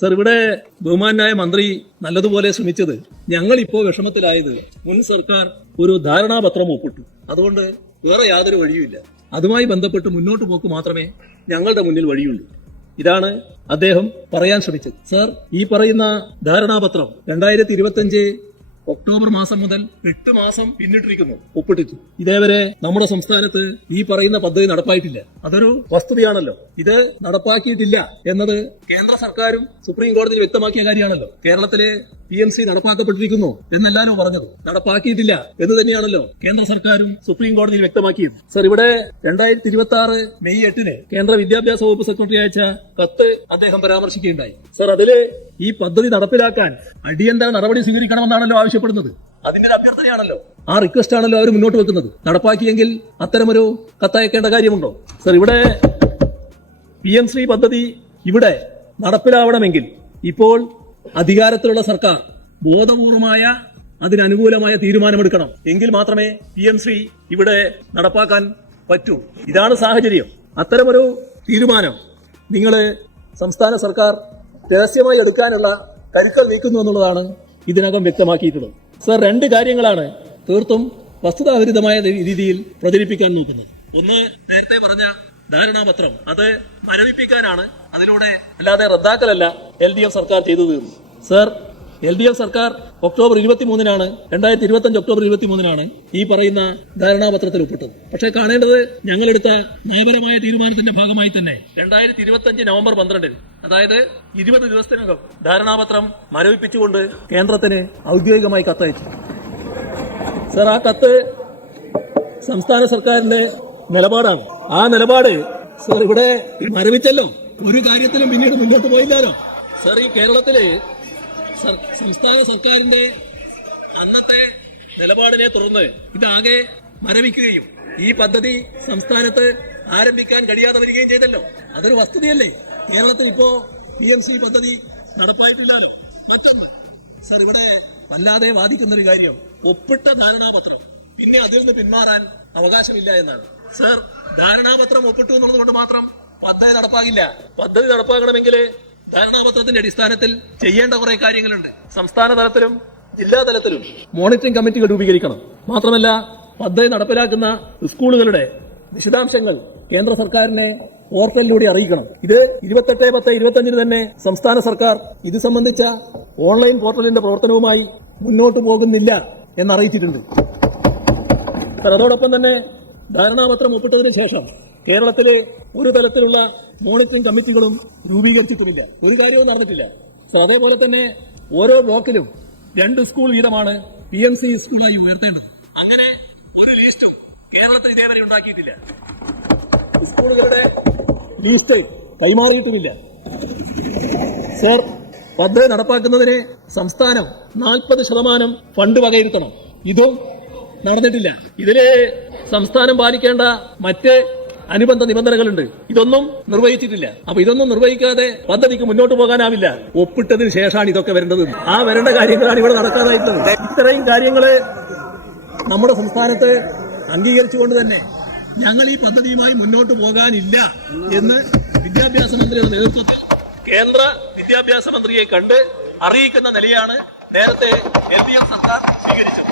Sir, ഇവിടെ ബഹുമാനായ മന്ത്രി നല്ലതുപോലെ ശ്രമിച്ചത് ഞങ്ങൾ ഇപ്പോൾ വിഷമത്തിലായത് മുൻ സർക്കാർ ഒരു ധാരണാപത്രം ഒപ്പിട്ടു. അതുകൊണ്ട് വേറെ യാതൊരു വഴിയുമില്ല. അതുമായി ബന്ധപ്പെട്ട് മുന്നോട്ട് പോക്ക് മാത്രമേ ഞങ്ങളുടെ മുന്നിൽ വഴിയുള്ളൂ. ഇതാണ് അദ്ദേഹം പറയാൻ ശ്രമിച്ചത്. സർ, ഈ പറയുന്ന ധാരണാപത്രം 2025 ഒക്ടോബർ മാസം മുതൽ 8 മാസം പിന്നിട്ടിരിക്കുന്നു, ഒപ്പിട്ടിട്ട്. ഇതേവരെ നമ്മുടെ സംസ്ഥാനത്ത് ഈ പറയുന്ന പദ്ധതി നടപ്പായിട്ടില്ല. അതൊരു വസ്തുതയാണല്ലോ. ഇത് നടപ്പാക്കിയിട്ടില്ല എന്നത് കേന്ദ്ര സർക്കാരും സുപ്രീം കോടതിയിൽ വ്യക്തമാക്കിയ കാര്യമാണല്ലോ. കേരളത്തിലെ PMC നടപ്പാക്കപ്പെട്ടിരിക്കുന്നു എന്നല്ലാലോ പറഞ്ഞത്. നടപ്പാക്കിയിട്ടില്ല എന്ന് തന്നെയാണല്ലോ കേന്ദ്ര സർക്കാരും സുപ്രീം കോടതിയിൽ വ്യക്തമാക്കിയത്. സർ, ഇവിടെ 2026 മെയ് 8 കേന്ദ്ര വിദ്യാഭ്യാസ വകുപ്പ് സെക്രട്ടറി അയച്ച കത്ത് അദ്ദേഹം പരാമർശിക്കുകയുണ്ടായി. സർ, അതില് ഈ പദ്ധതി നടപ്പിലാക്കാൻ അടിയന്തര നടപടി സ്വീകരിക്കണമെന്നാണല്ലോ ആവശ്യപ്പെടുന്നത്. അതിന്റെ അഭ്യർത്ഥനയാണല്ലോ, ആ റിക്വസ്റ്റ് ആണല്ലോ അവർ മുന്നോട്ട് വെക്കുന്നത്. നടപ്പാക്കിയെങ്കിൽ അത്തരമൊരു കത്തയക്കേണ്ട കാര്യമുണ്ടോ? സർ, ഇവിടെ PMC പദ്ധതി ഇവിടെ നടപ്പിലാവണമെങ്കിൽ ഇപ്പോൾ അധികാരത്തിലുള്ള സർക്കാർ ബോധപൂർവമായ അതിനനുകൂലമായ തീരുമാനമെടുക്കണം. എങ്കിൽ മാത്രമേ PMC ഇവിടെ നടപ്പാക്കാൻ പറ്റൂ. ഇതാണ് സാഹചര്യം. അത്തരമൊരു തീരുമാനം നിങ്ങൾ സംസ്ഥാന സർക്കാർ രഹസ്യമായി എടുക്കാനുള്ള കരുക്കൾ നീക്കുന്നു എന്നുള്ളതാണ് ഇതിനകം വ്യക്തമാക്കിയിട്ടുള്ളത്. സർ, 2 കാര്യങ്ങളാണ് തീർത്തും വസ്തുതാവിരുദ്ധമായ രീതിയിൽ പ്രചരിപ്പിക്കാൻ നോക്കുന്നത്. ഒന്ന്, നേരത്തെ പറഞ്ഞ ധാരണാപത്രം, അത് മരവിപ്പിക്കാനാണ്. അതിലൂടെ അല്ലാതെ റദ്ദാക്കലല്ല LDF സർക്കാർ ചെയ്തു തീർന്നു. സർ, LDF സർക്കാർ ഒക്ടോബർ 23 2025 ഒക്ടോബർ 23 ഈ പറയുന്ന ധാരണാപത്രത്തിൽ ഒപ്പിട്ടത്. പക്ഷേ കാണേണ്ടത്, ഞങ്ങളെടുത്ത നയപരമായ തീരുമാനത്തിന്റെ ഭാഗമായി തന്നെ 2025 നവംബർ 12 അതായത് 20 ദിവസത്തിനകം ധാരണാപത്രം മരവിപ്പിച്ചുകൊണ്ട് കേന്ദ്രത്തിന് ഔദ്യോഗികമായി കത്തയച്ചു. സർ, ആ കത്ത് സംസ്ഥാന സർക്കാരിന്റെ നിലപാടാണ്. ആ നിലപാട് സർ ഇവിടെ മരവിച്ചല്ലോ. ഒരു കാര്യത്തിലും പിന്നീട് മുന്നോട്ട് പോയില്ലാലോ. സർ, ഈ കേരളത്തില് സംസ്ഥാന സർക്കാരിന്റെ അന്നത്തെ നിലപാടിനെ തുടർന്ന് ഇതാകെ മരവിക്കുകയും ഈ പദ്ധതി സംസ്ഥാനത്ത് ആരംഭിക്കാൻ കഴിയാതെ വരികയും ചെയ്തല്ലോ. അതൊരു വസ്തുതയല്ലേ. കേരളത്തിൽ ഇപ്പോ PMC പദ്ധതി നടപ്പായിട്ടില്ലല്ലോ. മറ്റൊന്ന്, സർ, ഇവിടെ വല്ലാതെ വാദിക്കുന്ന ഒരു കാര്യം, ഒപ്പിട്ട ധാരണാപത്രം പിന്നെ അതിൽ നിന്ന് പിന്മാറാൻ അവകാശമില്ല എന്നാണ്. സർ, ധാരണാപത്രം ഒപ്പിട്ടു എന്നുള്ളത് കൊണ്ട് മാത്രം പദ്ധതി നടപ്പാകില്ല. പദ്ധതി നടപ്പാക്കണമെങ്കിൽ ധാരണാപത്രത്തിന്റെ അടിസ്ഥാനത്തിൽ ചെയ്യേണ്ട കുറെ കാര്യങ്ങളുണ്ട്. സംസ്ഥാന തലത്തിലും ജില്ലാ തലത്തിലും മോണിറ്ററിംഗ് കമ്മിറ്റികൾ രൂപീകരിക്കണം. മാത്രമല്ല, പദ്ധതി നടപ്പിലാക്കുന്ന സ്കൂളുകളുടെ വിശദാംശങ്ങൾ കേന്ദ്ര സർക്കാരിനെ പോർട്ടലിലൂടെ അറിയിക്കണം. ഇത് 28/10/25 തന്നെ സംസ്ഥാന സർക്കാർ ഇത് സംബന്ധിച്ച ഓൺലൈൻ പോർട്ടലിന്റെ പ്രവർത്തനവുമായി മുന്നോട്ട് പോകുന്നില്ല എന്നറിയിച്ചിട്ടുണ്ട്. അതോടൊപ്പം തന്നെ ധാരണാപത്രം ഒപ്പിട്ടതിന് ശേഷം കേരളത്തിലെ ഒരു തരത്തിലുള്ള മോണിറ്ററിംഗ് കമ്മിറ്റികളും രൂപീകരിച്ചിട്ടുമില്ല. ഒരു കാര്യവും നടന്നിട്ടില്ല. സോ, അതേപോലെ തന്നെ ഓരോ ബ്ലോക്കിലും 2 സ്കൂൾ വീതമാണ് PMC സ്കൂളായി ഉയർത്തേണ്ടത്. അങ്ങനെ ഒരു ലിസ്റ്റും കേരളത്തിൽ ഇതേവരെ ഉണ്ടാക്കിയിട്ടില്ല. സ്കൂളുകളുടെ ലിസ്റ്റ് കൈമാറിയിട്ടുമില്ല. സർ, പദ്ധതി നടപ്പാക്കുന്നതിന് സംസ്ഥാനം 40% ഫണ്ട് വകയിരുത്തണം. ഇതും നടന്നിട്ടില്ല. ഇതില് സംസ്ഥാനം പാലിക്കേണ്ട മറ്റ് അനുബന്ധ നിബന്ധനകളുണ്ട്. ഇതൊന്നും നിർവഹിച്ചിട്ടില്ല. അപ്പൊ ഇതൊന്നും നിർവഹിക്കാതെ പദ്ധതിക്ക് മുന്നോട്ട് പോകാനാവില്ല. ഒപ്പിട്ടതിന് ശേഷമാണ് ഇതൊക്കെ വരേണ്ടത്. ആ വരേണ്ട കാര്യങ്ങളാണ് ഇവിടെ നടക്കാതായിട്ടുള്ളത്. ഇത്രയും കാര്യങ്ങള് നമ്മുടെ സംസ്ഥാനത്ത് അംഗീകരിച്ചുകൊണ്ട് തന്നെ ഞങ്ങൾ ഈ പദ്ധതിയുമായി മുന്നോട്ട് പോകാനില്ല എന്ന് വിദ്യാഭ്യാസ മന്ത്രിയുടെ നേതൃത്വത്തിൽ കേന്ദ്ര വിദ്യാഭ്യാസ മന്ത്രിയെ കണ്ട് അറിയിക്കുന്ന നിലയാണ് നേരത്തെ LDF സർക്കാർ സ്വീകരിച്ചത്.